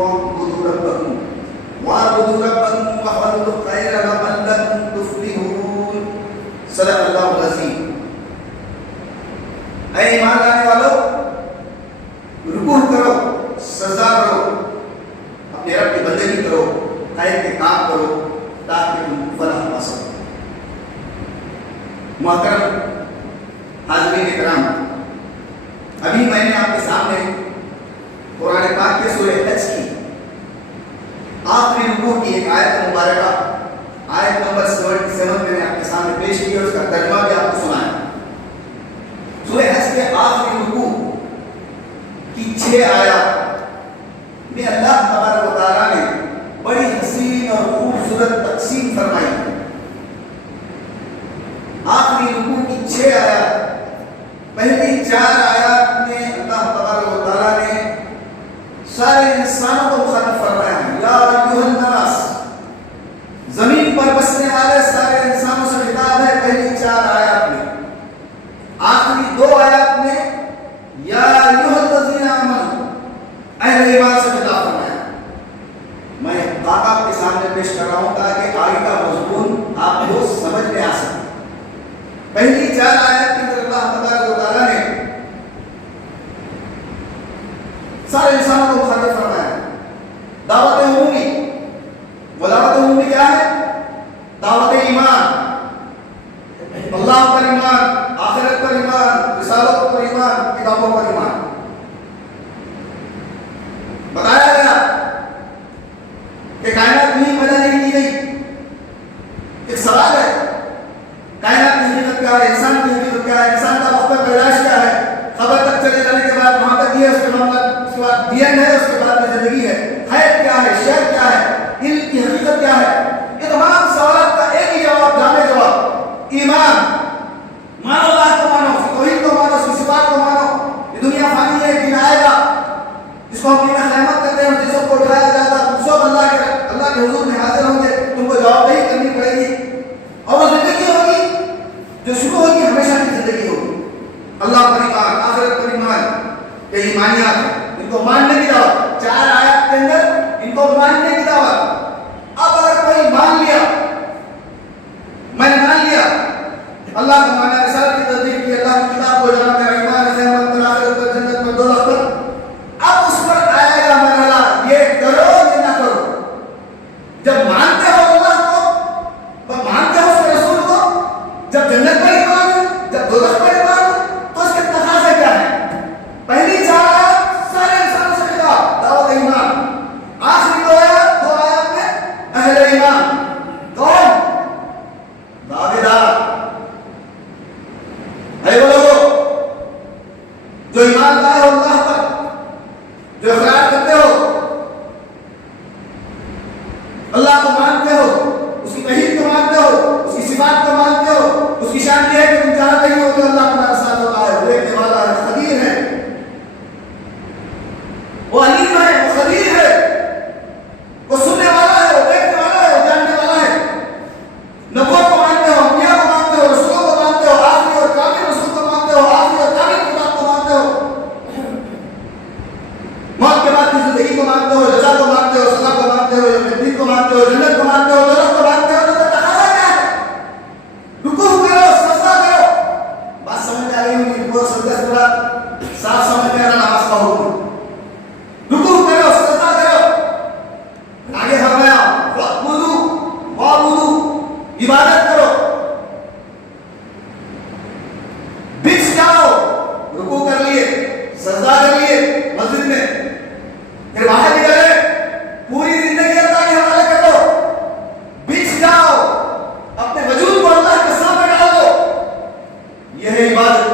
واعبدوا ربكم وافعلوا الخير لعلكم تفلحون. صدق اللہ العظیم. اے ایمان لانے والو، رکوع کرو، سجدہ کرو، اپنے رب کی بندگی کرو، خیر کے کام کرو تاکہ تم فلاح پا سکو. محترم حاضرین کرام، ابھی میں نے آپ کے سامنے قرآن پاک کے سورہ حج کی آخری رکوع کی ایک آیت مبارکہ آیت نمبر 77 میں نے آپ کے سامنے پیش کی اور اس کا ترجمہ بھی آپ کو سنایا. سورہ حج کے آخری رکوع کی 6 آیات میں اللہ تبارک و تعالیٰ نے بڑی حسین اور خوبصورت تقسیم فرمائی. آخری رکوع کی 6 آیات، پہلی 4 آیات میں اللہ تبارک و تعالیٰ نے سارے انسانوں کو مخاطب فرمایا ہے. یا ایھا الناس، زمین پر بسنے والے سارے انسانوں سے خطاب ہے پہلی 4 آیات میں. آخری 2 آیات میں یا ایھا الذین آمنوا، اہل ایمان سے خطاب فرمایا. میں آپ کے سامنے پیش کر رہا ہوں تاکہ آگے کا مضمون آپ کو سمجھ میں آ سکے. پہلی 4 آیات کے اندر اللہ تبارک و تعالیٰ نے سارے انسانوں کو مخاطب فرمایا. دعوت عمومی، وہ دعوت عمومی کیا ہے؟ دعوت ایمان، اللہ پر ایمان، آخرت پر ایمان، رسالت پر ایمان، کتابوں پر ایمان. بتایا گیا کہ کائنات نہیں پیدا نہیں کی گئی. ایک سوال ہے، کائنات کی حقیقت کیا ہے، انسان کی حقیقت کیا ہے، انسان کا وقت پیدائش کیا ہے، خبر تک چلے جانے کے بعد وہاں تک یہ ہے، اس کے بعد ڈی این ہے، اس کے بعد میں زندگی ہے، خیر کیا ہے، شر کیا ہے، علم کی حقیقت کیا ہے. یہ تمام سوالات کا ایک ہی جواب، جامع جواب، ایمان. مانو اللہ کو، مانو اس کی توحید کو، مانو اس کی صفات کو مانو. یہ دنیا فانی ہے، ایک دن آئے گا جس کو ہم اپنی قیامت کہتے ہیں، جسوں کو اٹھایا جائے گا. تم سب اللہ کے حضور میں حاضر ہوں گے، تم کو جواب دہی کرنی پڑے گی. اور وہ زندگی ہوگی جو شروع ہوگی، ہمیشہ کی زندگی ہوگی. اللہ پر ایمان، آخرت پر ایمان، یہ ایمانیات ہیں. ان کو ماننے کی دعوت 4 آیات کے اندر، ان کو ماننے کی دعوت. اب اگر کوئی مان لیا، میں نے مان لیا اللہ کو مانا، رسالت کی تصدیق کی، اللہ کی کتاب کو جانا، میرا ایمان ہے قیامت پر، آخرت پر، جنت پر، دوزخ پر، اب اس پر آئے گا مرحلہ یہ کرو یا نہ کرو. جب مانتے ہو اللہ کو، جب مانتے ہو اس کے رسول کو، جب جنت پر ایمان ہے، جب دوزخ پر ایمان ہے، تو اس کے تقاضے کیا ہیں؟ پہلی 4 آیات سارے انسانوں سے خطاب، دعوت ایمان. آخری 2 آیات میں اہل ایمان. کون؟ دعوے دار ہے وہ لوگ جو ایمان لائے ہو اللہ پر، جو اقرار کرتے ہو، اللہ کو مانتے ہو، اس کی توحید کو مانتے ہو، اس کی صفات کو مانتے ہو. اس کی شان یہ ہے کہ تم جانتے ہی ہو کہ اللہ تمہارا ساتھ ہوتا ہے، وہ دیکھنے والا ہے، خبیر ہے، وہ علیم ہے، وہ خبیر ہے، وہ سننے والا ہے، وہ دیکھنے والا ہے، وہ جاننے والا ہے. نبوت کو مانتے ہو، انبیاء کو مانتے ہو، رسولوں کو مانتے ہو، آخری اور کامل رسول کو مانتے ہو، آخری اور کامل کتاب کو مانتے ہو، موت کے بعد کی زندگی کو مانتے ہو، جزا کو مانتے ہو، سزا کو مانتے ہو، یوم الدین کو مانتے ہو، جنت کو مانتے ہو، دوزخ کو مانتے ہو. تو تقاضا کیا ہے؟ رکوع کرو، سجدہ کرو. بات سمجھ آ رہی ہوگی، رکوع سجدہ تھوڑا صاف سمجھ میں آ رہا، نماز کا حکم. رکوع کرو، سجدہ کرو. آگے فرمایا واعبدوا، عبادت کرو. بچ جاؤ، رکوع کر لیے، سجدہ کر لیے مسجد میں، پھر باہر نکلے، پوری زندگی اللہ کے حوالے کر دو. بچ جاؤ، اپنے وجود کو اللہ کے سامنے ڈال دو. یہ ہے عبادت.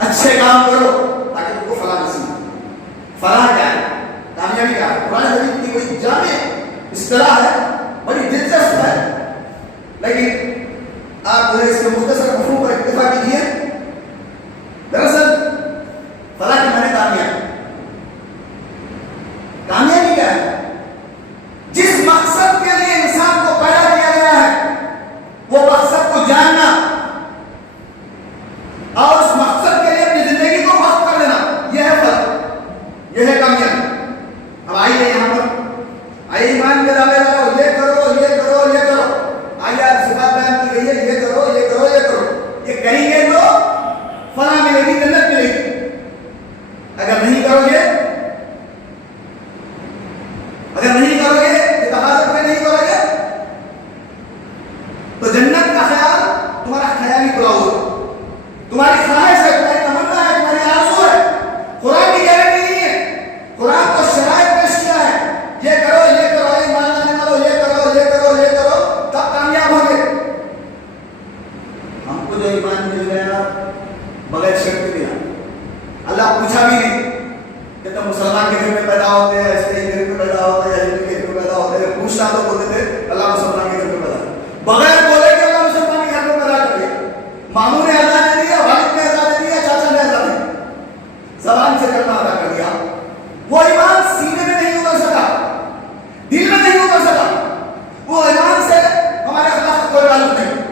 اچھے کام کرو تاکہ تم کو فلاح نصیب. فلاح کیا ہے؟ کامیابی کیا ہے؟ قرآن حدیث کی کوئی جامع اصطلاح ہے، بڑی دلچسپ ہے، لیکن آپ جو ہے اس کے مختصر مفہوم پر اکتفا کیجیے. دراصل فلاح کے معنی کامیابی. کامیابی کیا ہے؟ جس مقصد کے لیے انسان کو پیدا کیا گیا ہے، وہ مقصد کو جاننا اور اس مقصد کے لیے اپنی زندگی کو وقف کر دینا، یہ ہے فلاح. یہ اگر نہیں کرو گے حفاظت میں نہیں کرو گے تو جنت کا خیال تمہارا خیالی پورا ہوگا. تمہاری خواہش ہے, تمہاری تمنا ہے, تمہاری آرزو ہے. قرآن کی گارنٹی نہیں ہے. قرآن کو شرائط پیش کیا ہے, یہ کرو, ایمان لانے والوں, یہ کرو, تب کامیاب ہوں گے. ہم کو جو ایمان مل گیا بغیر شرط کے, اللہ پوچھا بھی نہیں کہ تم مسلمان کے گھر میں پیدا ہوتے ہیں, عیسائی کے گھر میں پیدا ہوتے ہیں, ہندو کے گھر میں پیدا ہوتے ہیں. پوچھنا تو بولتے تھے اللہ مسلمان کے گھر میں پیدا, بغیر بولے کہ اللہ مسلمان کے گھر میں پیدا کر دیا. ماموں نے ادا دے دیا, والد نے ادا دے دیا, چاچا نے ادا دے دیا, زبان سے کلمہ ادا کر دیا. وہ ایمان سینے میں نہیں اتر سکا, دل میں نہیں اتر سکا. وہ ایمان سے ہمارے اخلاق کا کوئی تعلق نہیں,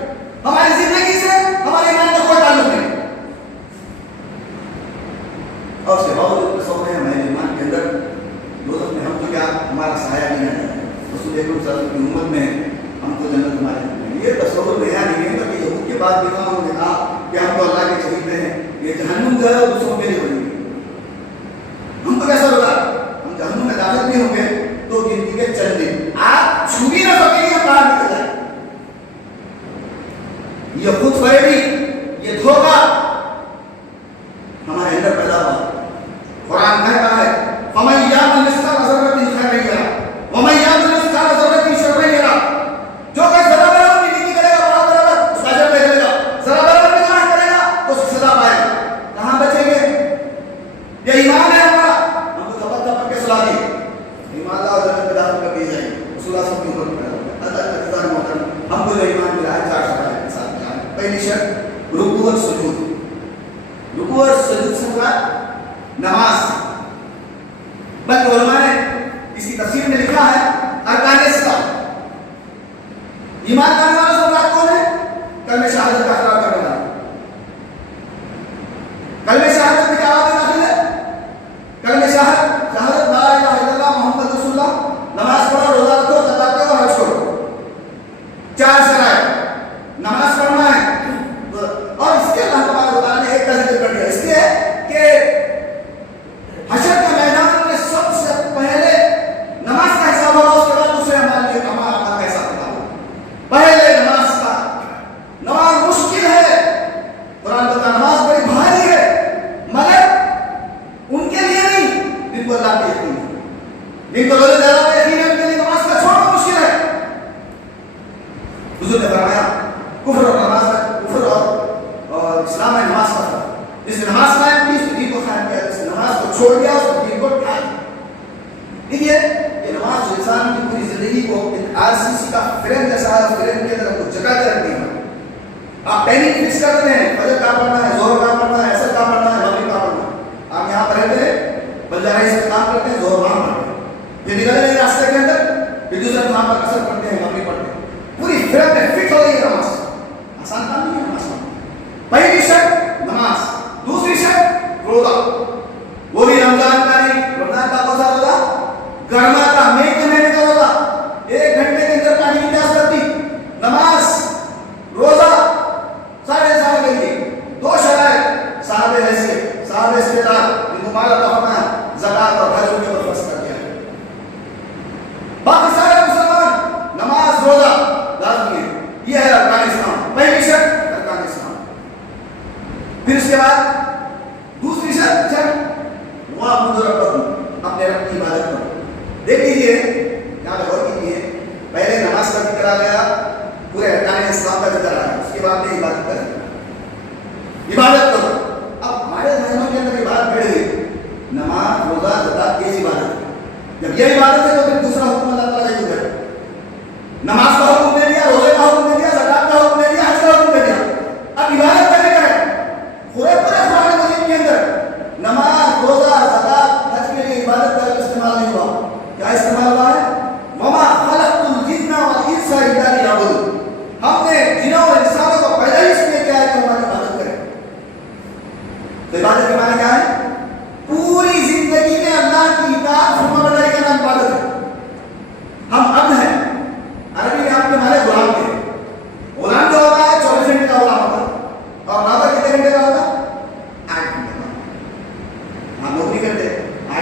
ہماری زندگی سے ہمارے ایمان کا کوئی تعلق نہیں. اور اس کے باوجود تصور ہے ہمارے ایمان کے اندر دوزخ میں ہم تو کیا, ہمارا سایہ بھی نہیں ہے. رسول اکرم صلی اللہ علیہ وسلم کی امت میں ہم تو جنت ہمارے میں. یہ تصور میں نہیں ہے کہ یہود کے بعد بھی انہوں نے کہا کہ ہم تو اللہ کے چہیتے ہیں, یہ جہنم جو ہے وہ دوسروں کے لیے بنی ہے. ہم تو کیسا ہوگا, ہم جہنم میں داخل نہیں ہوں گے تو گنتی کے چند دن آپ چھو بھی نہ سکیں گے, باہر نکل جائیں. یہ خود فریبی, یہ دھوکہ ہمارے اندر پیدا ہوا. قرآن کہتا ہے فَمَن يَعْمَلْ مِثْقَالَ ذَرَّةٍ خَيْرًا يَرَهُ وَمَن يَعْمَلْ مِثْقَالَ ذَرَّةٍ شَرًّا يَرَهُ. جو کہ ذرا برابر بھی نیکی کرے گا, برابر اس کا اجر ملے گا. ذرا برابر بھی گناہ کرے گا تو اس کی سزا پائے گا. کہاں بچیں گے؟ یہ ایمان ہے ہمارا, ہم کو تھپک تھپک کے سلا دیے. ایمان لا اور جنت میں داخل کر دیے جائیں گے. رسول اللہ صلی اللہ علیہ وسلم اللہ محترم ہم کو جو ایمان ملا ہے 4 شرائط کے ساتھ ملا ہے. پہلی شرط رکوع اور سجود. رکوع اور سجود سے مراد نماز, بلکہ علماء نے اس کی تفسیر میں لکھا ہے ارکان اسلام. ایمان لانے والوں سے مراد کون ہے؟ کلمہ شہادت کا اقرار کرنے والا. کلمہ شہادت میں کیا داخل ہے؟ کلمہ شہادت لا الہ الا اللہ محمد رسول اللہ, نماز پڑھو, روزہ رکھو, زکات دو اور حج کرو. 4 شرائط. نماز پڑھنا ہے اور اس کے اللہ تبارک و تعالیٰ نے ایک کا ذکر کر دیا, اس لیے کہ حشر کے میدان میں سب سے پہلے نماز کا حساب ہوگا, اس کے بعد دوسرے ہمارا کا حساب ہوگا. پہلے نماز کا. نماز مشکل ہے, قرآن بتا نماز بڑی بھاری ہے, مگر ان کے لیے نہیں جن کو اللہ پہ یقین ہے, جن کو اللہ پہ یقین ہے ان کے لیے نماز کا چھوڑنا مشکل ہے. حضور نے فرمایا کفر اور نماز کا, کفر اور اسلام میں نماز کا فرق. جس نے نماز قائم کی اس نے دین کو قائم کیا, جس نے نماز کو چھوڑ دیا اس نے دین کو ٹھایا. دیکھیے یہ نماز جو انسان کی پوری زندگی کو RCC کا فریم جیسا ہے, فریم کے اندر کو جگہ کے رکھتی ہے. آپ ٹائمنگ فکس کرتے ہیں, فجر کا پڑھنا ہے, ظہر کا پڑھنا ہے, عصر کا پڑھنا ہے, مغرب کا پڑھنا ہے. آپ یہاں پر رہتے ہیں, بنجارا ہلز میں کام کرتے ہیں, ظہر وہاں پڑھتے ہیں, پھر نکلے ہیں راستے کے اندر, پھر دوسرے وہاں پر عصر پڑھتے ہیں, مغرب پڑھتے ہیں. پوری فریم میں فٹ ہو گئی نماز. آسان کام نہیں ہے نماز. پہلی شرط نماز. دوسری شرط روزہ, وہ بھی رمضان کا نہیں, رمضان کا کون سا روزہ؟ گرما کا, مئی کے مہینے کا روزہ. 1 گھنٹے کے اندر پانی کی پیاس لگتی. نماز, روزہ سارے انسان کے لیے. 2 شرائط صاحب حیثیت, صاحب استطاعت, جن کو مال عطا فرمایا, زکات اور حج کے اوپر فرض کر دیا. باقی سارے مسلمان نماز روزہ لازمی ہے. یہ ہے ارکان اسلام. پہلی شرط ارکان اسلام. پھر اس کے بعد دوسری شرط وَاعْبُدُوا رَبَّكُمْ, اپنے رب کی عبادت کرو. دیکھ لیجیے یہاں پہ غور کیجیے, پہلے نماز کا ذکر آ گیا, پورے ارکان اسلام کا ذکر آیا, اس کے بعد میں عبادت کریں, عبادت کرو. اب ہمارے ذہنوں کے اندر یہ بات بیٹھ گئی, نماز روزہ زکات یہ عبادت ہے. جب یہ عبادت ہے تو پھر دوسرا حکم اللہ تعالیٰ نے دیا. نماز کا حکم دے دیا, روزے کا حکم دے دیا, زکات کا حکم دے دیا, حج کا حکم دے دیا. اب عبادت کرنے کا ہے. پورے قرآن مجید کے اندر نماز, روزہ, زکات, حج کے لیے عبادت کا استعمال نہیں ہوا. کیا استعمال ہوا ہے؟ وَمَا خَلَقْتُ الْجِنَّ وَالْإِنسَ إِلَّا لِيَعْبُدُونِ. ہم نے جنوں اور انسانوں کو پیدا ہی اس لیے کیا ہے کہ ہماری عبادت کریں. تو عبادت کے معنی کیا ہے؟ پوری زندگی میں اللہ کی اطاعت فرمانبرداری کا نام عبادت ہے.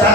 4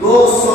200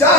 4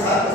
7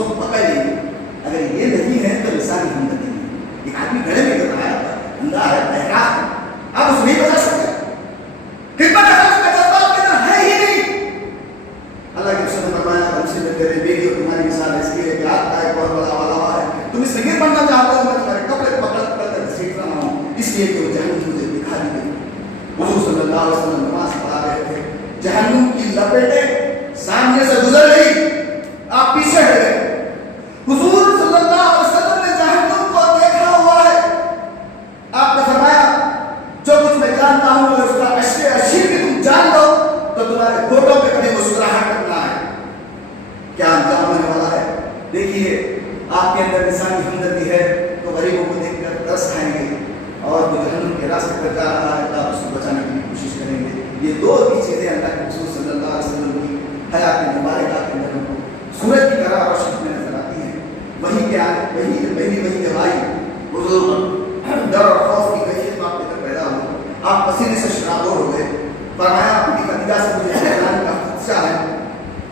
وقت پکڑ لیں گے. اگر یہ نہیں ہے تو لسانی ہمدردی نہیں. ایک آدمی گھڑے میں کر رہا ہے, اندھا ہے, بہرا ہے, آپ اس نہیں بتا سکتے. خدمت کا جذبہ آپ کے اندر ہے ہی نہیں. اللہ کے رسول نے فرمایا ہم سے تیرے بیٹی اور تمہاری مثال اس لیے کہ آپ کا ایک بہت بڑا والا ہے, تم اس فکر بننا چاہتے ہو, میں تمہارے کپڑے پکڑ کر گھسیٹ رہا ہوں, اس لیے کہ وہ جہنم مجھے دکھا دی گئی. حضور صلی اللہ علیہ وسلم نماز پڑھا رہے تھے, جہنم کی لپیٹیں سامنے سے گزر گئی, آپ پیچھے ہٹ گئے. حضور صلی اللہ علیہ وسلم نے جہنم کو دیکھا ہوا ہے. آپ نے فرمایا جو کچھ میں جانتا ہوں اس کا اشیر بھی تم جان لو تو تمہارے گھوٹوں پہ کبھی مسکراہٹ کرنا ہے. کیا انجام ہونے والا ہے؟ دیکھیے, آپ کے اندر انسانی ہمدردی ہے تو غریبوں کو دیکھ کر ترس کھائیں گے, اور جو جہنم کے راستے پر جا رہا ہے آپ اس کو بچانے کی کوشش کریں گے. یہ دو ہی چیزیں اللہ کے رسول صلی اللہ علیہ وسلم کی حیات مبارکہ کے اندر ہم کو سورج کی طرح روشنی میں نظر آتی ہیں. وہی کیا وہی دوائی حضور ڈر اور خوف کی کیفیت میں آپ کے اندر پیدا ہوئی, آپ پسینے سے شرابور ہو گئے. فرمایا آپ کی خدیجہ سے مجھے شیطان کا خدشہ ہے,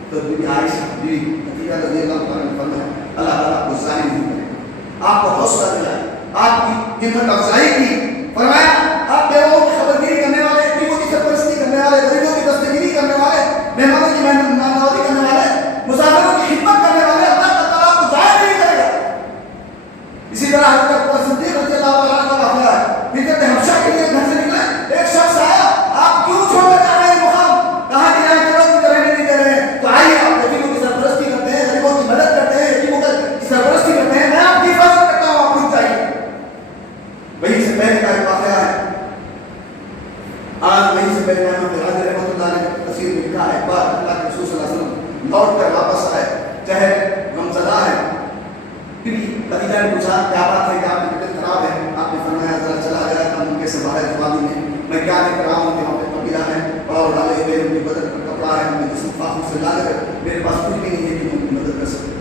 تو بی بی عائشہ بی خدیجہ رضی اللہ تعالیٰ نے فرمایا اللہ تعالیٰ آپ کو ظالم نہیں کرے گا. آپ کو حوصلہ دلایا, آپ کی ہمت افزائی کی. فرمایا آپ بیووں کی خبرداری کرنے والے, غریبوں کی سرپرستی کرنے والے, غریبوں کی دستگیری کرنے والے, مہمانوں کی مہماننوازی کرنے والے, مسافروں کی خدمت کرنے والے, اللہ تعالیٰ آپ کو ضائع نہیں کرے گا. اسی طرح حضرت صدیق رضی اللہ تعالیٰ کا واقعہ ہے. حضرت حبشہ کے لیے گھر سے نکلے, ایک شخص آیا, آپ کیوں چھوڑ کر جا رہے ہیں مقام, کہا کہ یہاں کے لوگ مجھے رہنے نہیں دے رہے ہیں, تو آئیے آپ غریبوں کی سرپرستی کرتے ہیں, غریبوں کی مدد کرتے ہیں, یتیموں کی سرپرستی کرتے ہیں, میں آپ کی حفاظت کرتا ہوں, آپ رک جائیے. وہیں سے پہلے کا ایک واقعہ ہے. آج وہیں سے پہلے امام غازی رحمۃ اللہ نے تفسیر میں لکھا ہے, ایک بار اللہ کے رسول صلی اللہ علیہ وسلم لوٹ کر واپس آئے, چہرے غمزدہ ہیں. بی بی خدیجہ نے پوچھا کیا بات ہے کہ آپ کی طبیعت خراب ہے؟ آپ نے فرمایا ذرا چلا گیا تھا مکے سے باہر وادی میں کیا دیکھ رہا ہوں کہ وہاں پہ قبیلہ ہے, اور ڈالے ہوئے ان کی بدن پر کپڑا ہے, ان جسم فاخر سے لا کر میرے پاس کچھ بھی نہیں ہے کہ میں ان کی مدد کر سکوں.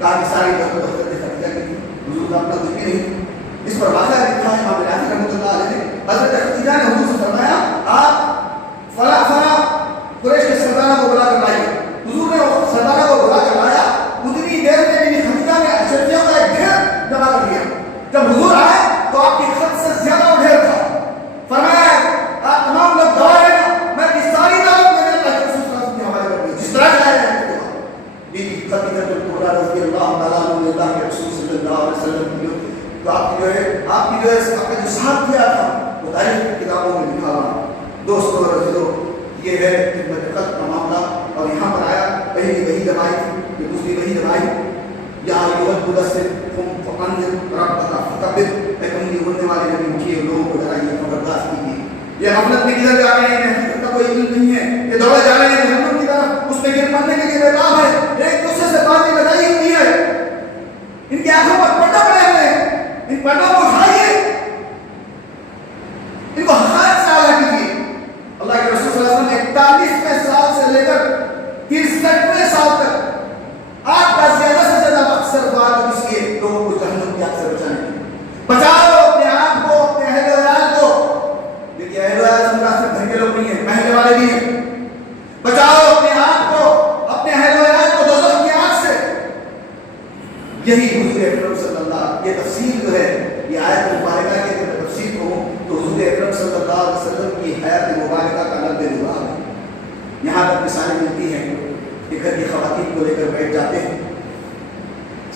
کہا کہ ساری دولت حضرت خدیجہ کی تھی, حضور کا اپنا کچھ بھی نہیں. اس پر واقعہ لکھا ہے امام غازی رحمۃ اللہ علیہ نے, حضرت خدیجہ نے حضور سے فرمایا آپ فلاں فلاں قریش کے سرداروں کو بلا کر لائیے. حضور نے سرداروں کو بلا کر لایا. اتنی دیر میں میری خدیجہ نے اشرفیوں کا ایک ڈھیر جمع کر دیا. جب حضور آئے تو آپ کی خط سے زیادہ ڈھیر تھا. فرمایا آپ تمام لوگ گواہ ہیں, میں کی ساری دعوت میں نے اللہ کے رسول صلی اللہ علیہ وسلم کے حوالے کر دی جس طرح چاہے ہیں. بی بی خدیجہ الکبریٰ رضی اللہ تعالیٰ عنہ نے اللہ کے رسول صلی اللہ علیہ وسلم کی تو آپ کی جو ہے آپ کا جو ساتھ کیا تھا وہ تاریخ کی کتابوں میں لکھا ہوا. دوستوں اور عزیزوں, یہ ہے خدمت خلق کا معاملہ. اور یہاں پر آیا پہلی وہی دوائی تھی, دوسری وہی دوائی یہاں یوہد مدثر قم فانذر ربک فکبر, کمزی ہونے والے نبی اٹھیے, لوگوں کو ذرا یہ خبردار کیجیے. یہ غفلت میں کدھر جا رہے ہیں, حقیقت کا کوئی علم نہیں ہے, یہ دوڑے جا رہے ہیں جہنم کی طرف, اس میں گر پڑنے کے لیے بیتاب ہے, ایک دوسرے سے باتیں بتائی ہوئی ہے. ان کی آنکھوں پر پردہ پڑے ہوئے ہیں, ان پردوں کو اٹھائیے, ان کو حقائق سے آگاہ کیجیے. اللہ کے رسول صلی اللہ علیہ وسلم 41ویں سال سے لے کر 63ویں سال تک آپ کا زیادہ سے زیادہ مقصد بات اس لیے لوگوں کو جہنم کی آگ سے بچانے کی. بچاؤ اپنے آپ کو, اپنے اہل و عیال کو. دیکھیے اہل و عیال سے صرف گھر کے لوگ نہیں ہیں, محلے والے بھی ہیں. بچاؤ اپنے آپ کو, اپنے اہل و عیال کو دوزخ کی آگ سے. یہی حضور اکرم صلی اللہ, یہ تفسیر جو ہے یہ آیت مبارکہ کے تفسیر کو تو حضور اکرم صلی اللہ علیہ وسلم کی حیات مبارکہ کا لب لباب ہے. یہاں تک مثالیں ملتی ہیں کہ گھر کی خواتین کو لے کر بیٹھ جاتے ہیں,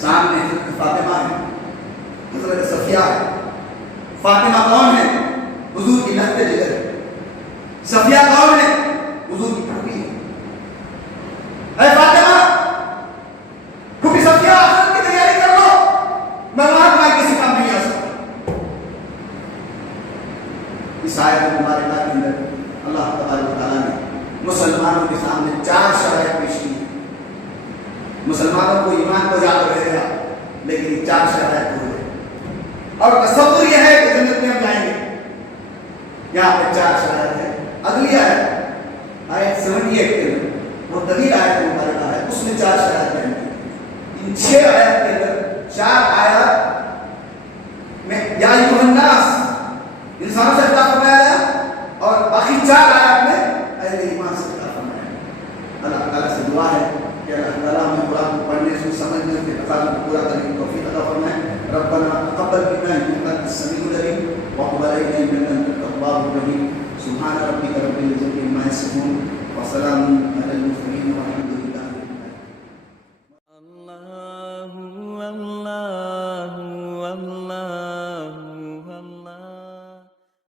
سامنے حضرت فاطمہ ہے, حضرت صفیہ ہے. فاطمہ کون ہے؟ حضور کی لہتے جگر ہے. صفیہ کون ہے؟ حضور کی پھوپھی ہے. اے فاطمہ, پھوپھی صفیہ آخرت کی تیاری کر لو, میں وہاں تمہارے کسی کام نہیں آ سکتا. اس آیت مبارکہ کے اندر اللہ تبارک و تعالیٰ نے مسلمانوں کے سامنے 4 شرائط پیش کی. مسلمانوں کو ایمان تو یاد رہے گا لیکن یہ 4 شرائط ہو گئے, اور تصور یہ ہے کہ جنت میں ہم جائیں گے. یہاں پہ 4 شرائط ہے. اگلی آیت 78 کے اندر وہ طویل آیت مبارکہ ہے, اس میں 4 شرائط ہیں. ان 6 آیت کے اندر 4 آیات میں یا ایھا الناس انسانوں سے خطاب فرمایا گیا, اور باقی 4 آیات میں اہل ایمان سے خطاب فرمایا. اللہ تعالیٰ سے دعا ہے کہ اللہ تعالیٰ ہمیں قرآن کو پڑھنے سے سمجھ kami pula dari taufik atau firman Rabbana taqabbal minna innaka antas samiul alim wa tub alaina innaka antat tawwabur rahim subhana rabbika rabbil izzati amma yasifun wa salamun alal mursalin walhamdulillahi rabbil alamin. Allahu Allahu Allahu Allah